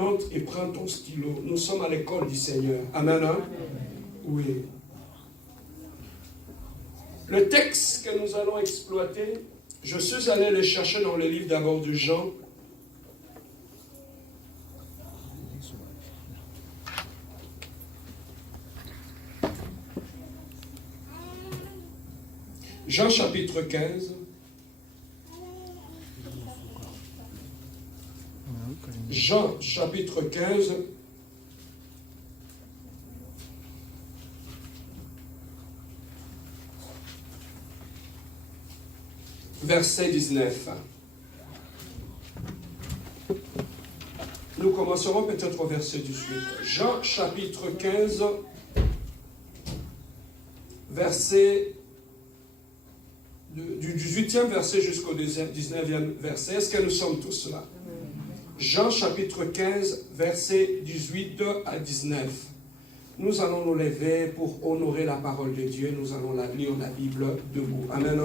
Et prends ton stylo. Nous sommes à l'école du Seigneur. Amen. Hein? Oui. Le texte que nous allons exploiter, je suis allé le chercher dans le livre d'abord de Jean. Jean chapitre 15. Jean chapitre 15. Verset 19. Nous commencerons peut-être au verset 18. Jean chapitre 15, verset du 18e verset jusqu'au 19e verset. Est-ce que nous sommes tous là? Jean chapitre 15, verset 18 à 19. Nous allons nous lever pour honorer la parole de Dieu. Nous allons lire la Bible debout. Amen.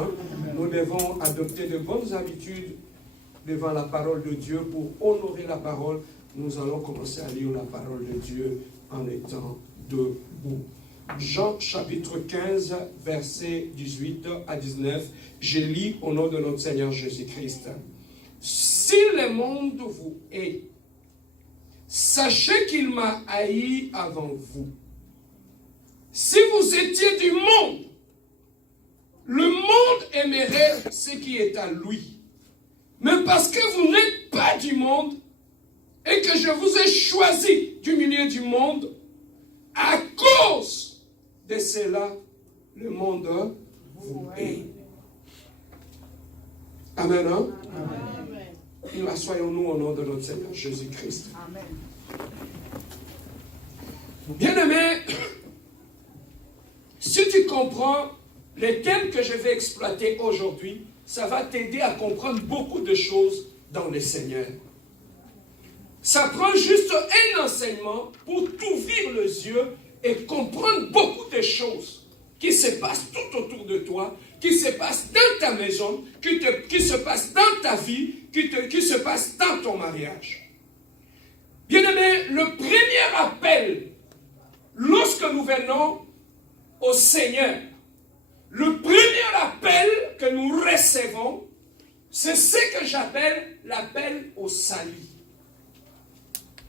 Nous devons adopter de bonnes habitudes devant la parole de Dieu pour honorer la parole. Nous allons commencer à lire la parole de Dieu en étant debout. Jean chapitre 15, verset 18 à 19. Je lis au nom de notre Seigneur Jésus-Christ. Si le monde vous hait, sachez qu'il m'a haï avant vous. Si vous étiez du monde, le monde aimerait ce qui est à lui. Mais parce que vous n'êtes pas du monde et que je vous ai choisi du milieu du monde, à cause de cela, le monde vous hait. Amen. Hein? Amen. Assoyons-nous au nom de notre Seigneur Jésus-Christ. Amen. Bien-aimé, si tu comprends les thèmes que je vais exploiter aujourd'hui, ça va t'aider à comprendre beaucoup de choses dans le Seigneur. Ça prend juste un enseignement pour t'ouvrir les yeux et comprendre beaucoup de choses qui se passent tout autour de toi, qui se passent dans ta maison, qui se passent dans ta vie, qui se passent dans ton mariage. Bien-aimé, le premier appel, lorsque nous venons au Seigneur, le premier appel que nous recevons, c'est ce que j'appelle l'appel au salut.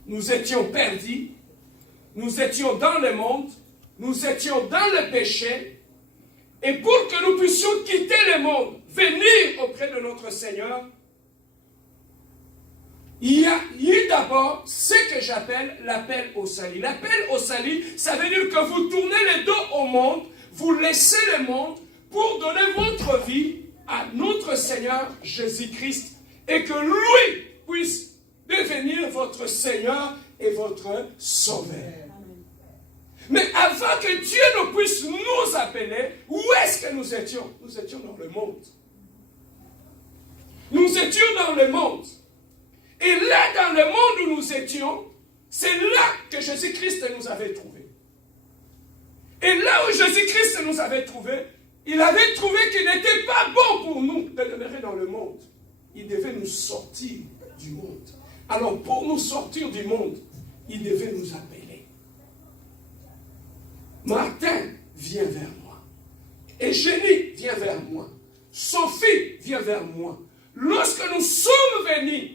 Nous étions perdus, nous étions dans le monde, nous étions dans le péché, et pour que nous puissions quitter le monde, venir auprès de notre Seigneur, il y a d'abord ce que j'appelle l'appel au salut. L'appel au salut, ça veut dire que vous tournez le dos au monde, vous laissez le monde pour donner votre vie à notre Seigneur Jésus-Christ et que lui puisse devenir votre Seigneur et votre Sauveur. Mais avant que Dieu ne puisse nous appeler, où est-ce que nous étions? Nous étions dans le monde. Nous étions dans le monde. Et là, dans le monde où nous étions, c'est là que Jésus-Christ nous avait trouvés. Et là où Jésus-Christ nous avait trouvés, il avait trouvé qu'il n'était pas bon pour nous de demeurer dans le monde. Il devait nous sortir du monde. Alors, pour nous sortir du monde, il devait nous appeler. Martin, viens vers moi. Eugénie, viens vers moi. Sophie, viens vers moi. Lorsque nous sommes venus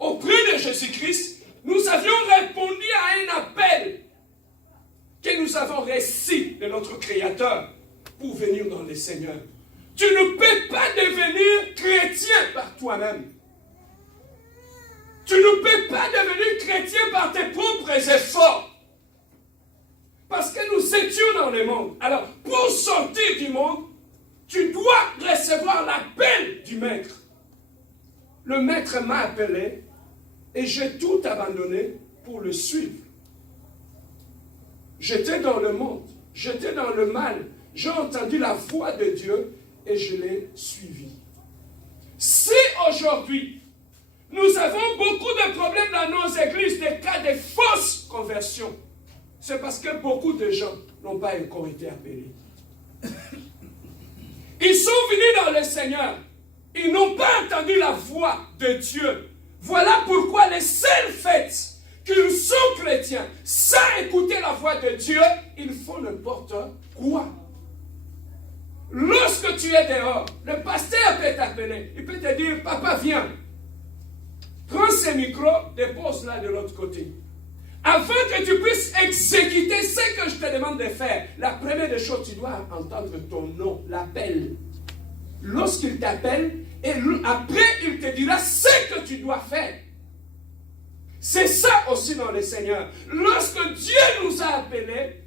auprès de Jésus-Christ, nous avions répondu à un appel que nous avons reçu de notre Créateur pour venir dans le Seigneur. Tu ne peux pas devenir chrétien par toi-même. Tu ne peux pas devenir chrétien par tes propres efforts. Parce que nous étions dans le monde. Alors, pour sortir du monde, tu dois recevoir l'appel du Maître. Le Maître m'a appelé et j'ai tout abandonné pour le suivre. J'étais dans le monde, j'étais dans le mal. J'ai entendu la voix de Dieu et je l'ai suivi. Si aujourd'hui, nous avons beaucoup de problèmes dans nos églises, des cas de fausses conversions, c'est parce que beaucoup de gens n'ont pas encore été appelés. Ils sont venus dans le Seigneur. Ils n'ont pas entendu la voix de Dieu. Voilà pourquoi les seules fêtes qu'ils sont chrétiens, sans écouter la voix de Dieu, ils font n'importe quoi. Lorsque tu es dehors, le pasteur peut t'appeler. Il peut te dire, papa, viens. Prends ce micro, dépose-la de l'autre côté. Afin que tu puisses exécuter ce que je te demande de faire, la première des choses, tu dois entendre ton nom, l'appel. Lorsqu'il t'appelle, et après, il te dira ce que tu dois faire. C'est ça aussi dans le Seigneur. Lorsque Dieu nous a appelés,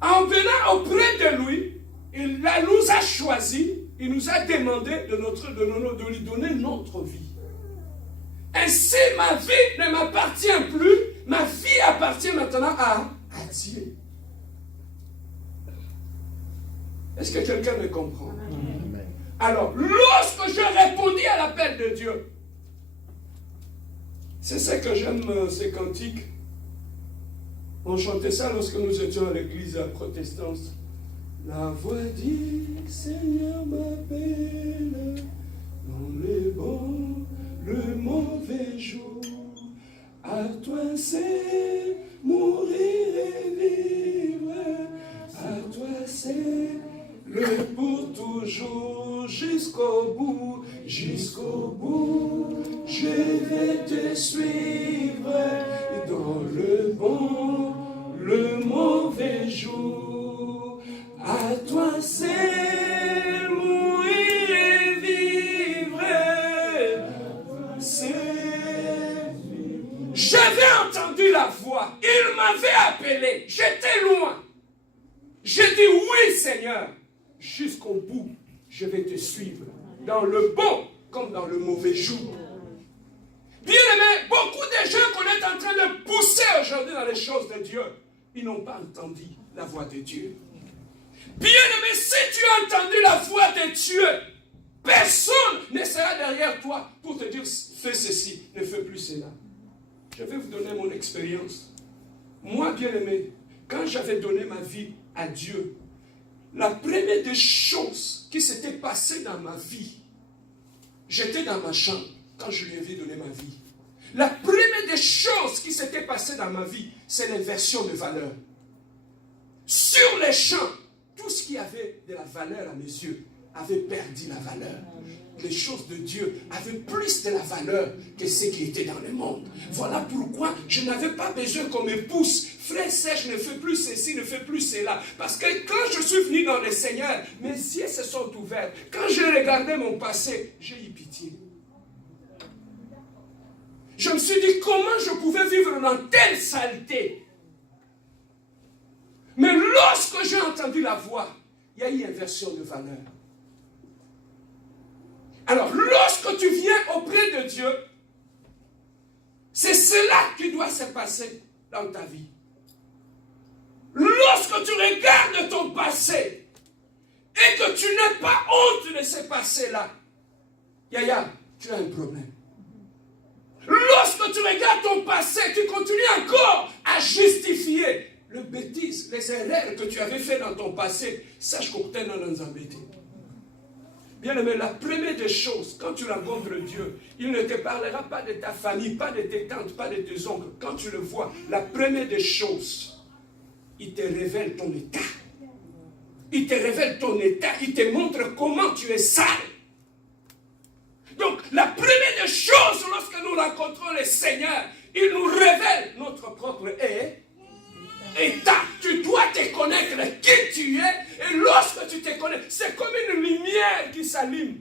en venant auprès de lui, il nous a choisis, il nous a demandé de lui donner notre vie. Ainsi, ma vie ne m'appartient plus, ma vie appartient maintenant à Dieu. Est-ce que quelqu'un me comprend? Amen. Alors, lorsque je répondis à l'appel de Dieu, c'est ça que j'aime, ces cantiques. On chantait ça lorsque nous étions à l'église protestante. La voix dit, Seigneur m'appelle dans le bon, le mauvais jour. À toi c'est mourir et vivre. À toi c'est le pour toujours jusqu'au bout. Jusqu'au bout, je vais te suivre dans le bon, le mauvais jour. À toi c'est mourir et vivre. J'avais entendu la voix, il m'avait appelé, j'étais loin. J'ai dit oui Seigneur, jusqu'au bout, je vais te suivre, dans le bon comme dans le mauvais jour. Bien aimé, beaucoup de gens qu'on est en train de pousser aujourd'hui dans les choses de Dieu, ils n'ont pas entendu la voix de Dieu. Bien aimé, si tu as entendu la voix de Dieu, personne ne sera derrière toi pour te dire fais ceci, ne fais plus cela. Je vais vous donner mon expérience. Moi, bien aimé, quand j'avais donné ma vie à Dieu, la première des choses qui s'était passée dans ma vie, j'étais dans ma chambre quand je lui avais donné ma vie. La première des choses qui s'était passée dans ma vie, c'est l'inversion de valeur. Sur les champs, tout ce qui avait de la valeur à mes yeux avait perdu la valeur. Les choses de Dieu avaient plus de la valeur que ce qui était dans le monde. Voilà pourquoi je n'avais pas besoin qu'on me pousse. Frère Serge, ne fais plus ceci, ne fais plus cela. Parce que quand je suis venu dans le Seigneur, mes yeux se sont ouverts. Quand j'ai regardé mon passé, j'ai eu pitié. Je me suis dit comment je pouvais vivre dans telle saleté. Mais lorsque j'ai entendu la voix, il y a eu inversion de valeur. Alors, lorsque tu viens auprès de Dieu, c'est cela qui doit se passer dans ta vie. Lorsque tu regardes ton passé et que tu n'as pas honte de ce passé-là, Yaya, tu as un problème. Lorsque tu regardes ton passé, tu continues encore à justifier le bêtise, les erreurs que tu avais fait dans ton passé. Sache qu'on t'en a embêté. Bien aimé, la première des choses, quand tu rencontres Dieu, il ne te parlera pas de ta famille, pas de tes tantes, pas de tes oncles. Quand tu le vois, la première des choses, il te révèle ton état. Il te révèle ton état, il te montre comment tu es sale. Donc, la première des choses, lorsque nous rencontrons le Seigneur, il nous révèle notre propre état. Tu dois te connaître qui tu es. Et lorsque tu te connais, c'est comme une lumière qui s'allume.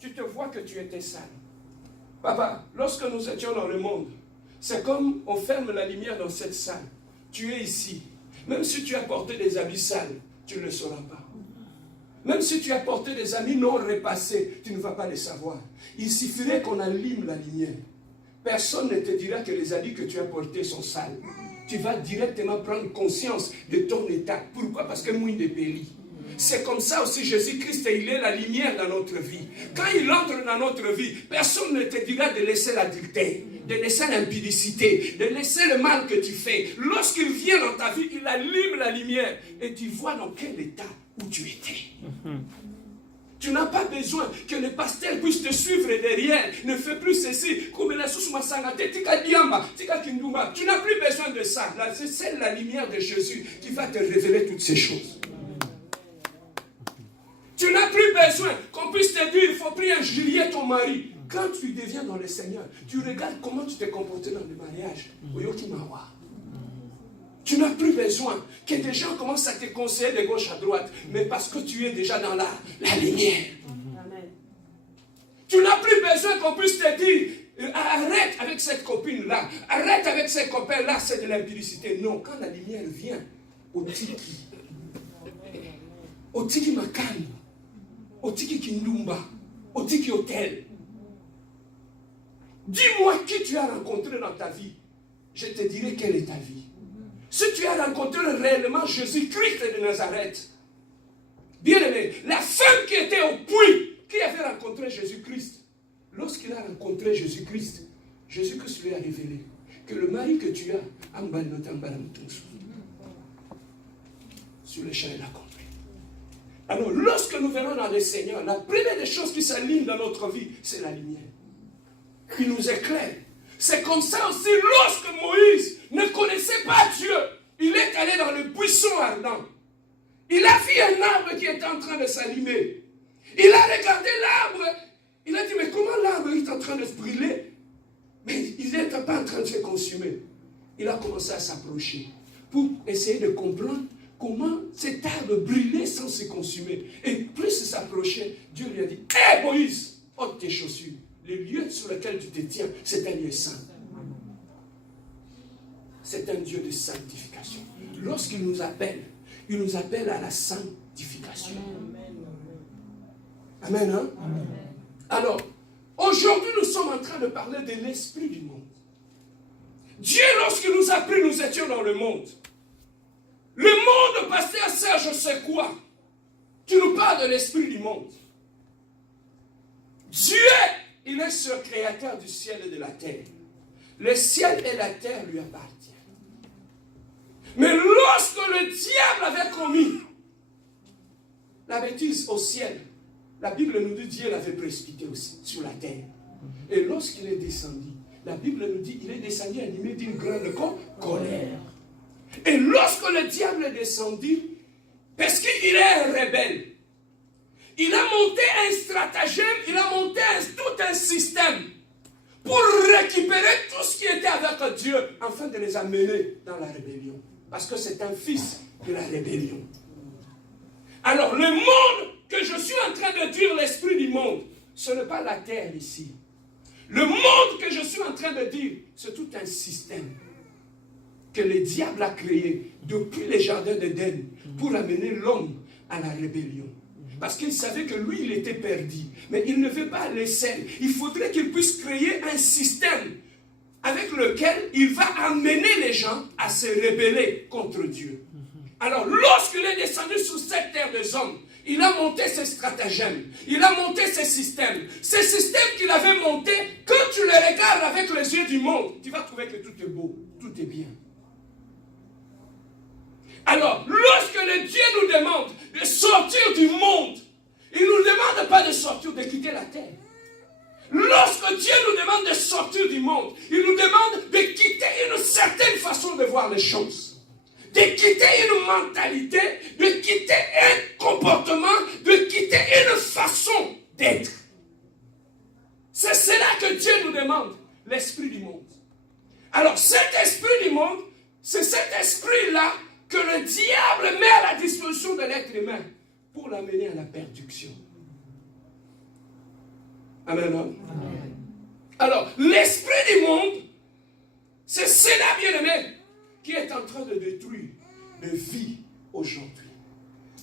Tu te vois que tu étais sale. Papa, lorsque nous étions dans le monde, c'est comme on ferme la lumière dans cette salle. Tu es ici. Même si tu as porté des habits sales, tu ne le sauras pas. Même si tu as porté des habits non repassés, tu ne vas pas le savoir. Il suffirait qu'on allume la lumière. Personne ne te dira que les habits que tu as portés sont sales. Tu vas directement prendre conscience de ton état. Pourquoi? Parce que mouille de péli. C'est comme ça aussi Jésus-Christ, il est la lumière dans notre vie. Quand il entre dans notre vie, personne ne te dira de laisser l'adultère, de laisser l'impudicité, de laisser le mal que tu fais. Lorsqu'il vient dans ta vie, il allume la lumière et tu vois dans quel état où tu étais. Tu n'as pas besoin que le pasteur puisse te suivre derrière. Ne fais plus ceci. Tu n'as plus besoin de ça. C'est la lumière de Jésus qui va te révéler toutes ces choses. Tu n'as plus besoin qu'on puisse te dire, il faut prier injurier ton mari. Quand tu deviens dans le Seigneur, tu regardes comment tu t'es comporté dans le mariage. Tu n'as plus besoin que des gens commencent à te conseiller de gauche à droite, mais parce que tu es déjà dans la lumière. Amen. Tu n'as plus besoin qu'on puisse te dire, arrête avec cette copine-là, arrête avec ces copains-là, c'est de l'impudicité. Non, quand la lumière vient, au tiki makani, au tiki kindumba, au tiki hôtel. Dis-moi qui tu as rencontré dans ta vie, je te dirai quelle est ta vie. Si tu as rencontré réellement Jésus-Christ de Nazareth, bien aimé, la femme qui était au puits, qui avait rencontré Jésus-Christ, lorsqu'il a rencontré Jésus-Christ, Jésus-Christ lui a révélé que le mari que tu as, sur le champ, il a compris. Alors, lorsque nous venons dans le Seigneur, la première des choses qui s'alignent dans notre vie, c'est la lumière. Il nous éclaire. C'est comme ça aussi, lorsque Moïse ne connaissait pas Dieu, il est allé dans le buisson ardent. Il a vu un arbre qui était en train de s'allumer. Il a regardé l'arbre. Il a dit, mais comment l'arbre est en train de se brûler? Mais il n'est pas en train de se consumer. Il a commencé à s'approcher pour essayer de comprendre comment cet arbre brûlait sans se consumer. Et plus il s'approchait, Dieu lui a dit, hé Moïse, ôte tes chaussures. Le lieu sur lequel tu te tiens, c'est un lieu saint. C'est un Dieu de sanctification. Lorsqu'il nous appelle à la sanctification. Amen, hein? Amen. Alors, aujourd'hui, nous sommes en train de parler de l'esprit du monde. Dieu, lorsqu'il nous a pris, nous étions dans le monde. Le monde, pasteur Serge, c'est quoi? Tu nous parles de l'esprit du monde. Dieu, il est ce créateur du ciel et de la terre. Le ciel et la terre lui appartiennent. Mais lorsque le diable avait commis la bêtise au ciel, la Bible nous dit Dieu l'avait précipité aussi sur la terre. Et lorsqu'il est descendu, la Bible nous dit il est descendu animé d'une grande colère. Et lorsque le diable est descendu, parce qu'il est un rebelle, il a monté un stratagème, il a monté tout un système pour récupérer tout ce qui était avec Dieu, afin de les amener dans la rébellion. Parce que c'est un fils de la rébellion. Alors, le monde que je suis en train de dire, l'esprit du monde, ce n'est pas la terre ici. Le monde que je suis en train de dire, c'est tout un système que le diable a créé depuis les jardins d'Éden pour amener l'homme à la rébellion. Parce qu'il savait que lui, il était perdu. Mais il ne veut pas laisser. Il faudrait qu'il puisse créer un système avec lequel il va amener les gens à se rebeller contre Dieu. Alors, lorsqu'il est descendu sur cette terre des hommes, il a monté ses stratagèmes, il a monté ses systèmes. Ces systèmes qu'il avait montés, quand tu les regardes avec les yeux du monde, tu vas trouver que tout est beau, tout est bien. Alors, lorsque le Dieu nous demande de sortir du monde, il ne nous demande pas de sortir, de quitter la terre. Lorsque Dieu nous demande de sortir du monde, il nous demande de quitter une certaine façon de voir les choses, de quitter une mentalité, de quitter un comportement, de quitter une façon d'être. C'est cela que Dieu nous demande, l'esprit du monde. Alors cet esprit du monde, c'est cet esprit-là que le diable met à la disposition de l'être humain pour l'amener à la perdition. Amen. Amen. Alors, l'esprit du monde, c'est cela, bien-aimé, qui est en train de détruire les vies aujourd'hui.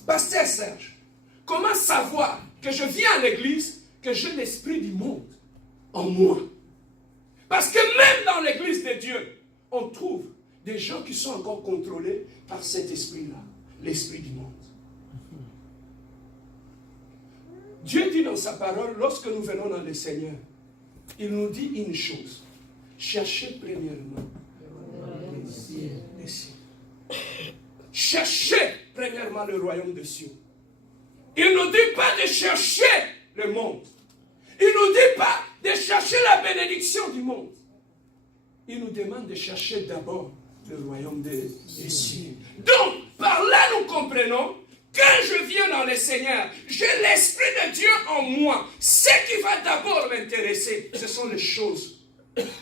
Pasteur Serge, comment savoir que je viens à l'église, que j'ai l'esprit du monde en moi? Parce que même dans l'église de Dieu, on trouve des gens qui sont encore contrôlés par cet esprit-là, l'esprit du monde. Dieu dit dans sa parole, lorsque nous venons dans le Seigneur, il nous dit une chose: cherchez premièrement les cieux. Cherchez premièrement le royaume des cieux. Il ne nous dit pas de chercher le monde. Il ne nous dit pas de chercher la bénédiction du monde. Il nous demande de chercher d'abord le royaume des cieux. Donc, par là, nous comprenons, quand je viens dans le Seigneur, j'ai l'Esprit de Dieu en moi. Ce qui va d'abord m'intéresser, ce sont les choses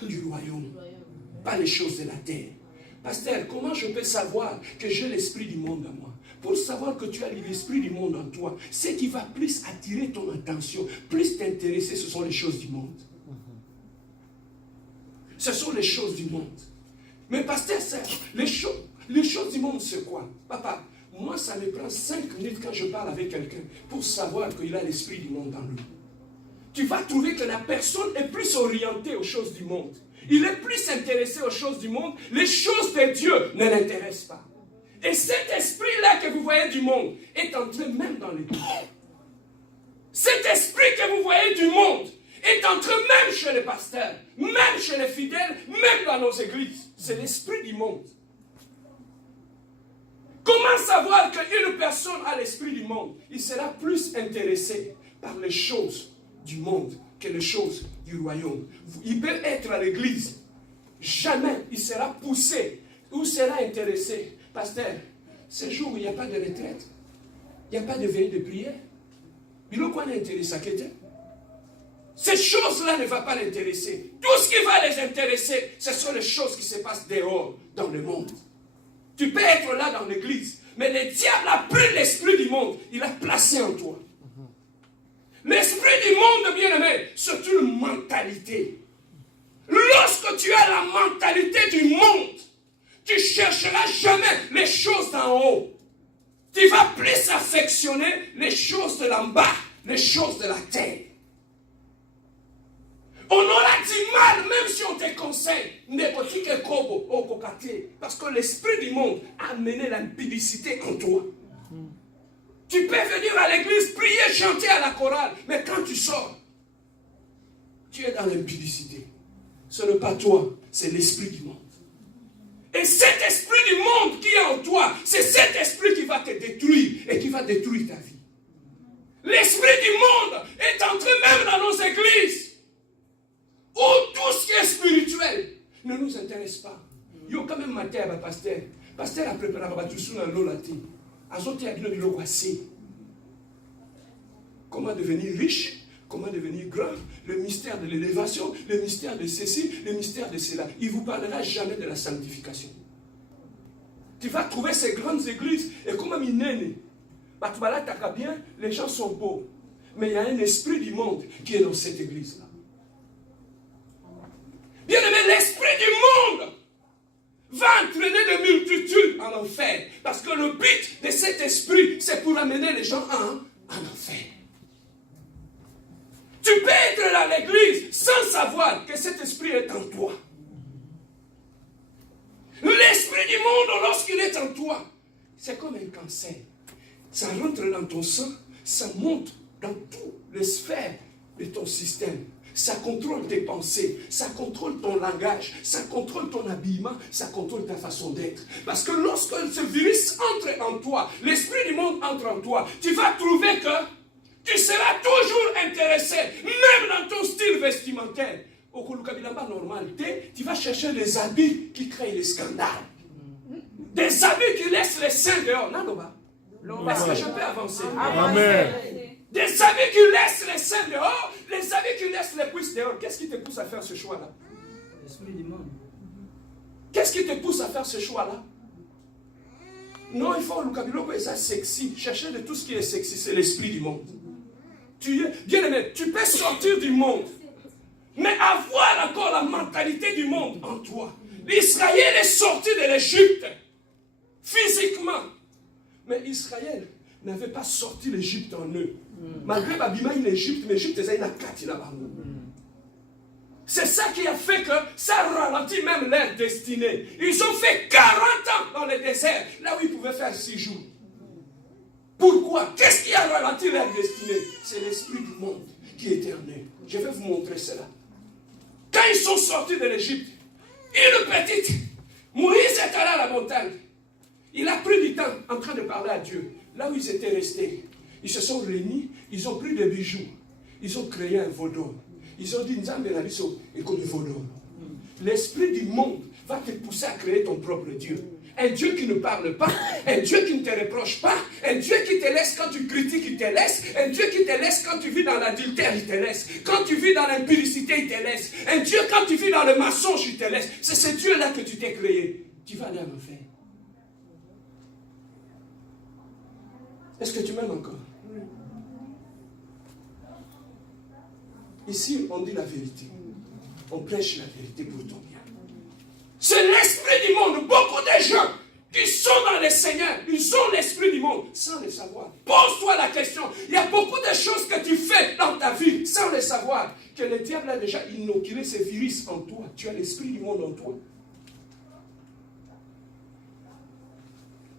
du royaume, pas les choses de la terre. Pasteur, comment je peux savoir que j'ai l'Esprit du monde en moi? Pour savoir que tu as l'Esprit du monde en toi, ce qui va plus attirer ton attention, plus t'intéresser, ce sont les choses du monde. Ce sont les choses du monde. Mais pasteur Serge, les choses du monde, c'est quoi? Papa, moi, ça me prend 5 minutes quand je parle avec quelqu'un pour savoir qu'il a l'Esprit du monde en lui. Tu vas trouver que la personne est plus orientée aux choses du monde. Il est plus intéressé aux choses du monde. Les choses de Dieu ne l'intéressent pas. Et cet esprit-là que vous voyez du monde est entré même dans l'Église. Cet esprit que vous voyez du monde est entré même chez les pasteurs, même chez les fidèles, même dans nos églises. C'est l'esprit du monde. Comment savoir qu'une personne a l'esprit du monde? Il sera plus intéressé par les choses du monde que les choses du royaume. Il peut être à l'église. Jamais il sera poussé ou sera intéressé. Pasteur, ce jour où il n'y a pas de retraite, il n'y a pas de veille de prière, il a quoi l'intéressé? Ces choses-là ne vont pas l'intéresser. Tout ce qui va les intéresser, ce sont les choses qui se passent dehors, dans le monde. Tu peux être là dans l'église, mais le diable a pris l'esprit du monde, il l'a placé en toi. L'esprit du monde, bien-aimé, c'est une mentalité. Lorsque tu as la mentalité du monde, tu ne chercheras jamais les choses d'en haut. Tu vas plus affectionner les choses de l'en bas, les choses de la terre. On aura du mal, même si on te conseille, parce que l'esprit du monde a amené l'impudicité en toi. Tu peux venir à l'église, prier, chanter à la chorale, mais quand tu sors, tu es dans l'impudicité. Ce n'est pas toi, c'est l'esprit du monde. Et cet esprit du monde qui est en toi, c'est cet esprit qui va te détruire et qui va détruire ta vie. L'esprit du monde est entré même dans nos églises, où tout ce qui est spirituel ne nous intéresse pas. Yo quand même matière à pasteur. Pasteur a préparé tout ça dans l'eau latine. Comment devenir riche, comment devenir grand, le mystère de l'élévation, le mystère de ceci, le mystère de cela. Il ne vous parlera jamais de la sanctification. Tu vas trouver ces grandes églises et comment ils naissent. Bien, les gens sont beaux. Mais il y a un esprit du monde qui est dans cette église-là. Bien aimé, l'esprit du monde va entraîner des multitudes en enfer. Parce que le but de cet esprit, c'est pour amener les gens en enfer. Tu peux être dans l'église sans savoir que cet esprit est en toi. L'esprit du monde, lorsqu'il est en toi, c'est comme un cancer. Ça rentre dans ton sang, ça monte dans toutes les sphères de ton système. Ça contrôle tes pensées, ça contrôle ton langage, ça contrôle ton habillement, ça contrôle ta façon d'être. Parce que lorsque ce virus entre en toi, l'esprit du monde entre en toi, tu vas trouver que tu seras toujours intéressé, même dans ton style vestimentaire. Au Kulukabilamba normal, tu vas chercher les habits qui créent les scandales. Des habits qui laissent les seins dehors. Non, est-ce que je peux avancer? Amen. Des habits qui laissent les seins dehors, les habits qui laissent les cuisses dehors. Qu'est-ce qui te pousse à faire ce choix-là? L'esprit du monde. Qu'est-ce qui te pousse à faire ce choix-là? Non, il faut le Kabiloko et ça sexy. Chercher de tout ce qui est sexy, c'est l'esprit du monde. Bien aimé, tu peux sortir du monde, mais avoir encore la mentalité du monde en toi. L'Israël est sorti de l'Égypte, physiquement. Mais Israël n'avait pas sorti l'Égypte en eux. Malgré Babima, l'Égypte, mais l'Égypte, c'est une carte là-bas. C'est ça qui a fait que ça ralentit même leur destinée. Ils ont fait 40 ans dans le désert, là où ils pouvaient faire 6 jours. Pourquoi? Qu'est-ce qui a ralenti leur destinée? C'est l'esprit du monde qui était en eux. Je vais vous montrer cela. Quand ils sont sortis de l'Égypte, une petite, Moïse est allé à la montagne. Il a pris du temps en train de parler à Dieu, là où ils étaient restés. Ils se sont réunis, ils ont pris des bijoux, ils ont créé un vaudor. Ils ont dit, Nzambe na biso école du vaudor. L'esprit du monde va te pousser à créer ton propre Dieu. Un Dieu qui ne parle pas, un Dieu qui ne te reproche pas, un Dieu qui te laisse quand tu critiques, il te laisse, un Dieu qui te laisse quand tu vis dans l'adultère, il te laisse, quand tu vis dans l'impudicité, il te laisse, un Dieu quand tu vis dans le mensonge, il te laisse. C'est ce Dieu-là que tu t'es créé. Tu vas aller en enfer. Est-ce que tu m'aimes encore? Ici, on dit la vérité. On prêche la vérité pour ton bien. C'est l'esprit du monde. Beaucoup de gens qui sont dans le Seigneur, ils ont l'esprit du monde sans le savoir. Pose-toi la question. Il y a beaucoup de choses que tu fais dans ta vie sans le savoir. Que le diable a déjà inoculé ces virus en toi. Tu as l'esprit du monde en toi.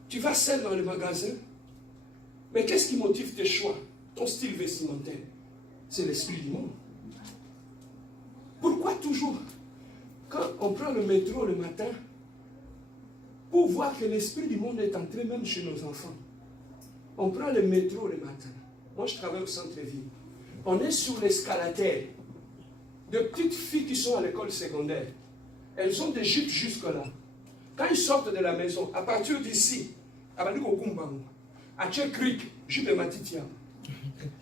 Tu vas seul dans le magasin. Mais qu'est-ce qui motive tes choix? Ton style vestimentaire. C'est l'esprit du monde. Pourquoi toujours, quand on prend le métro le matin, pour voir que l'esprit du monde est entré même chez nos enfants, on prend le métro le matin. Moi, je travaille au centre-ville. On est sur l'escalader. De petites filles qui sont à l'école secondaire. Elles ont des jupes jusque-là. Quand ils sortent de la maison, à partir d'ici, à Creek, jupe matitia.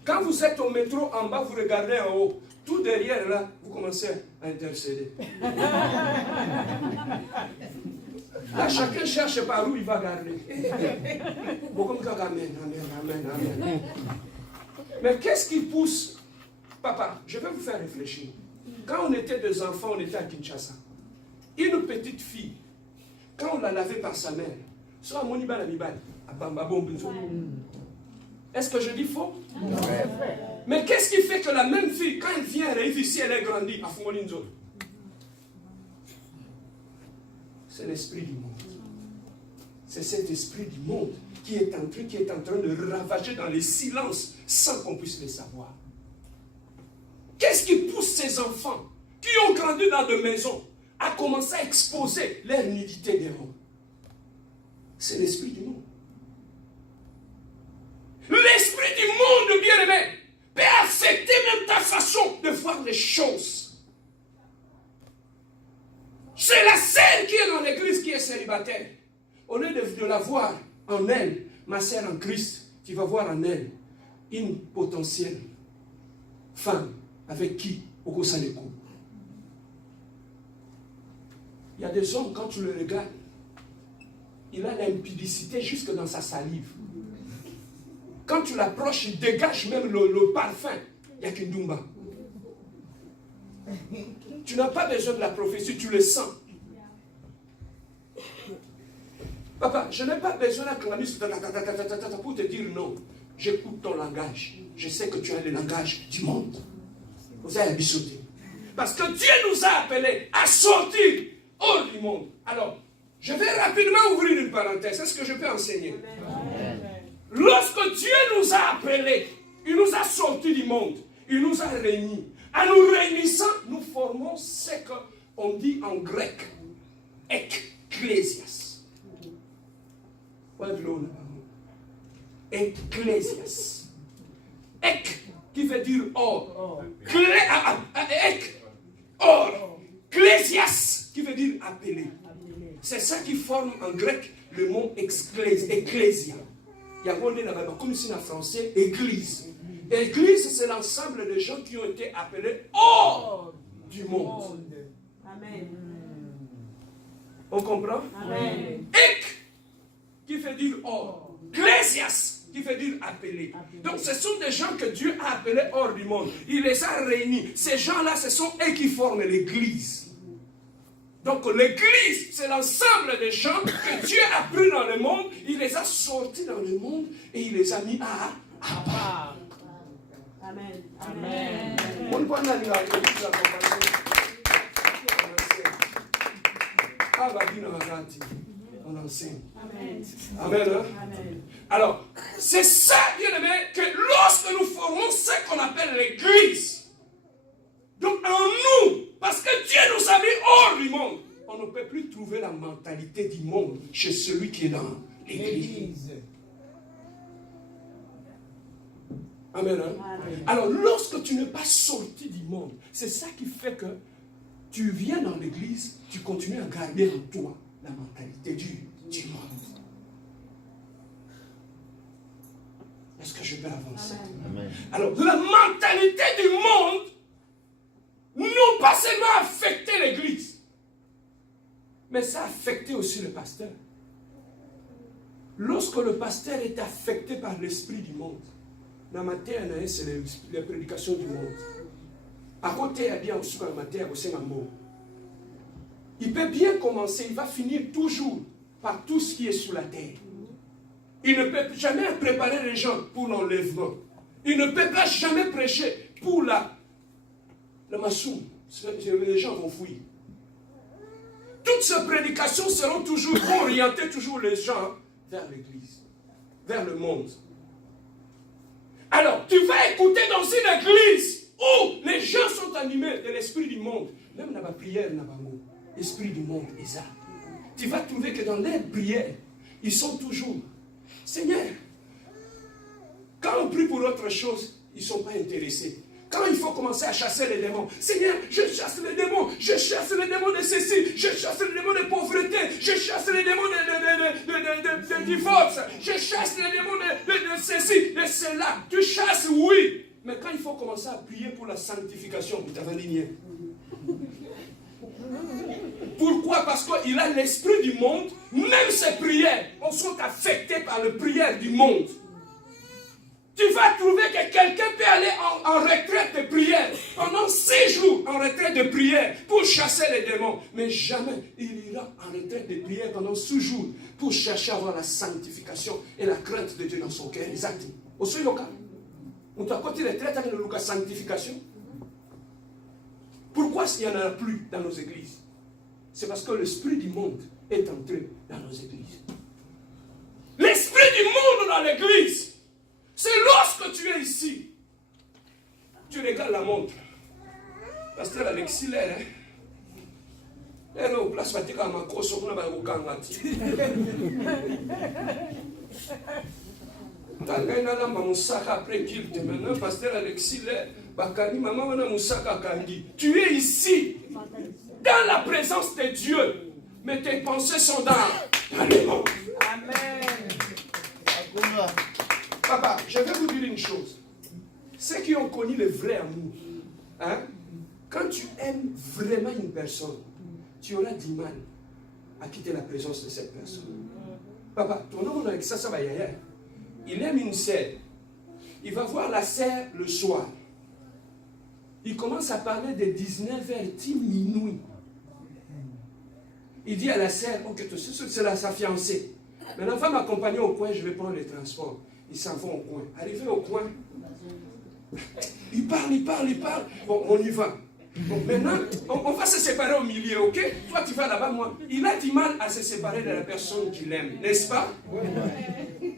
Quand vous êtes au métro en bas, vous regardez en haut. Tout derrière là, vous commencez à intercéder. Là, chacun cherche par où il va garder. Amen. Mais qu'est-ce qui pousse? Papa, je vais vous faire réfléchir. Quand on était des enfants, on était à Kinshasa. Une petite fille, quand on l'a lavée par sa mère, soit à Moniba la Mibal, à Bambabon. Est-ce que je dis faux? Non. Mais qu'est-ce qui fait que la même fille, quand elle vient, elle arrive ici, elle est grandie à Fumolinzo? C'est l'esprit du monde. C'est cet esprit du monde qui est en train de ravager dans les silences sans qu'on puisse le savoir. Qu'est-ce qui pousse ces enfants qui ont grandi dans des maisons à commencer à exposer leur nudité devant? C'est l'esprit du monde. L'esprit du monde, bien-aimé, peut affecter même ta façon de voir les choses. C'est la sœur qui est dans l'église qui est célibataire. Au lieu de la voir en elle, ma sœur en Christ, tu vas voir en elle une potentielle femme avec qui au Kosaleko. Il y a des hommes, quand tu le regardes, il a l'impudicité jusque dans sa salive. Quand tu l'approches, il dégage même le parfum. Il n'y a qu'une Dumba. Tu n'as pas besoin de la prophétie, tu le sens. Papa, je n'ai pas besoin de pour te dire non. J'écoute ton langage. Je sais que tu as le langage du monde. Vous avez bisoté. Parce que Dieu nous a appelés à sortir hors du monde. Alors, je vais rapidement ouvrir une parenthèse. Est-ce que je peux enseigner? Amen. Lorsque Dieu nous a appelés, il nous a sortis du monde, il nous a réunis. En nous réunissant, nous formons ce qu'on dit en grec, ecclésias. Ecclésias. Ek, qui veut dire or. Or. Clésias, qui veut dire appelé. C'est ça qui forme en grec le mot ecclésia. Il y a comme ici en français, église. Église, c'est l'ensemble de gens qui ont été appelés hors du monde. Amen. On comprend? Amen. Ek, qui veut dire hors. Clésias, qui veut dire appelé. Donc, ce sont des gens que Dieu a appelés hors du monde. Il les a réunis. Ces gens-là, ce sont eux qui forment l'église. Donc l'église, c'est l'ensemble des gens que Dieu a pris dans le monde, il les a sortis dans le monde et il les a mis à part. Amen. Amen. On enseigne. Amen. Amen. Amen. Alors, c'est ça, bien aimé, que lorsque nous formons ce qu'on appelle l'église, donc en nous, parce que Dieu nous a mis hors du monde, on ne peut plus trouver la mentalité du monde chez celui qui est dans l'église. Amen. Hein? Amen. Alors, lorsque tu n'es pas sorti du monde, c'est ça qui fait que tu viens dans l'église, tu continues à garder en toi la mentalité du monde. Est-ce que je peux avancer? Amen. Alors, la mentalité du monde non pas seulement affecté l'église, mais ça a affecté aussi le pasteur. Lorsque le pasteur est affecté par l'esprit du monde, dans ma terre, c'est les prédications du monde. À côté, il y a aussi dans ma terre, c'est un mot. Il peut bien commencer, il va finir toujours par tout ce qui est sous la terre. Il ne peut jamais préparer les gens pour l'enlèvement. Il ne peut pas jamais prêcher pour la massoum. Les gens vont fuir. Toutes ces prédications seront toujours orienter toujours les gens vers l'église, vers le monde. Alors, tu vas écouter dans une église où les gens sont animés de l'esprit du monde. Même dans la prière, dans le mot, esprit du monde, Isaac. Tu vas trouver que dans les prières, ils sont toujours, Seigneur, quand on prie pour autre chose, ils ne sont pas intéressés. Quand il faut commencer à chasser les démons, Seigneur, je chasse les démons de ceci, je chasse les démons de pauvreté, je chasse les démons de divorce, je chasse les démons de ceci, de cela. Tu chasses, oui, mais quand il faut commencer à prier pour la sanctification, vous t'avez ligné. Pourquoi? Parce qu'il a l'esprit du monde, même ses prières sont affectées par les prières du monde. Tu vas trouver que quelqu'un peut aller en retraite de prière pendant 6 jours en retraite de prière pour chasser les démons. Mais jamais il ira en retraite de prière pendant 6 jours pour chercher à avoir la sanctification et la crainte de Dieu dans son cœur. Exact. Au seuil local. On t'a côté retraite avec la sanctification. Pourquoi il n'y en a plus dans nos églises? C'est parce que l'esprit du monde est entré dans nos églises. L'esprit du monde dans l'église. C'est lorsque tu es ici, tu regardes la montre. Pasteur Alexis, là, elle est au place fatiguée à ma crosse, on a au gangati. Tangai nala mamusaka après qu'il te maintenant, Pasteur Alexis, là, bakani maman wana musaka kandi. Tu es ici, dans la présence de Dieu, mais tes pensées sont dans le monde. Amen. Papa, je vais vous dire une chose. Ceux qui ont connu le vrai amour, hein, quand tu aimes vraiment une personne, tu auras du mal à quitter la présence de cette personne. Papa, ton homme avec ça va y aller. Il aime une sœur. Il va voir la sœur le soir. Il commence à parler de 19h, minuit. Il dit à la sœur, ok, c'est sa fiancée. Maintenant, va m'accompagner au coin, je vais prendre les transports. Ils s'en vont au coin. Arrivé au coin, il parle. Bon, on y va. Bon, maintenant, on va se séparer au milieu, ok? Toi, tu vas là-bas, moi. Il a du mal à se séparer de la personne qu'il aime, n'est-ce pas?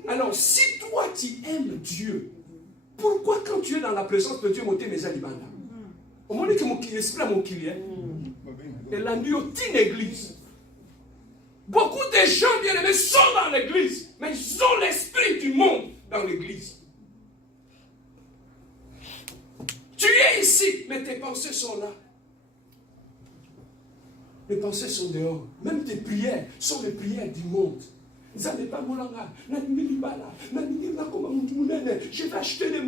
Alors, si toi, tu aimes Dieu, pourquoi quand tu es dans la présence de Dieu, monter mes alibanda? Au moment où l'esprit a mon client, et la nuit, une église. Beaucoup de gens bien-aimés sont dans l'église, mais ils ont l'esprit du monde dans l'église. Tu es ici, mais tes pensées sont là. Les pensées sont dehors. Même tes prières sont les prières du monde. Je vais acheter des